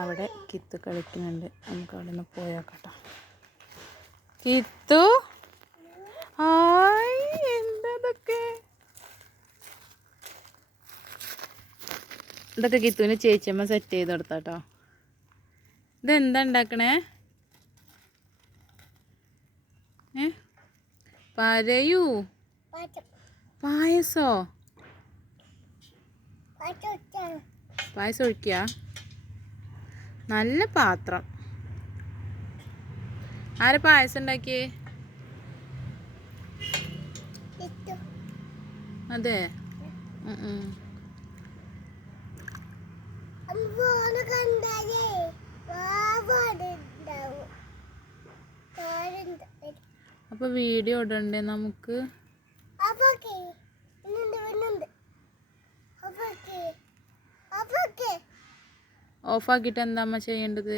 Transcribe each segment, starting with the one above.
അവിടെ കിത്തു കളിക്കുന്നുണ്ട്. നമുക്ക് അവിടെ നിന്ന് പോയോക്കട്ടോ. കിത്തു ഹായ്, എന്താ ഇതൊക്കെ കിത്തുവിന് ചേച്ചിയമ്മ സെറ്റ് ചെയ്ത് കൊടുത്താട്ടോ. ഇതെന്താ ഉണ്ടാക്കണേ? പറയൂ. പായസോ? പായസം ഒഴിക്കുക. നല്ല പാത്രം. ആരെ പായസം ഉണ്ടാക്കിയേ? അതെ. അപ്പൊ വീഡിയോ ഇടണ്ടേ നമുക്ക്? ഓഫാക്കിയിട്ട് എന്താ അമ്മ ചെയ്യേണ്ടത്?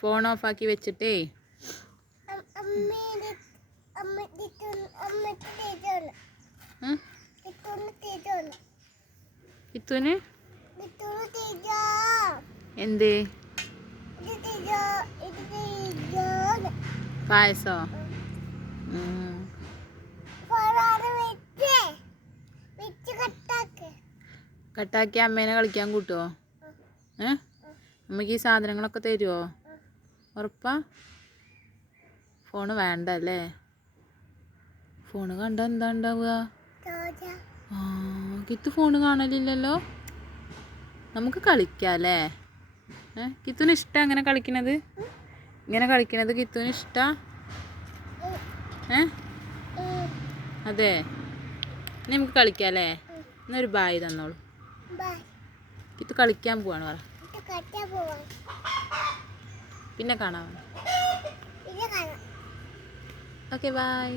ഫോൺ ഓഫാക്കി വെച്ചിട്ടേ കിത്തുന് എന്തേ? പായസോ? കട്ടാക്കി അമ്മേനെ കളിക്കാൻ കൂട്ടുമോ? അമ്മക്ക് ഈ സാധനങ്ങളൊക്കെ തരുമോ? ഉറപ്പാ? ഫോണ് വേണ്ട അല്ലേ? ഫോണ് കണ്ട എന്താ ഉണ്ടാവുക? കിത്തു ഫോണ് കാണലില്ലല്ലോ. നമുക്ക് കളിക്കാം അല്ലേ? കിത്തുന് ഇഷ്ടം അങ്ങനെ കളിക്കണത്? ഇങ്ങനെ കളിക്കണത് കിത്തുന് ഇഷ്ടാ? അതെ. ഇനി നമുക്ക് കളിക്കാം അല്ലേ? എന്നൊരു ബായ് തന്നോളൂ. കിത്തു കളിക്കാൻ പോവാണ് പറ. പിന്നെ കാണാം. Okay, by.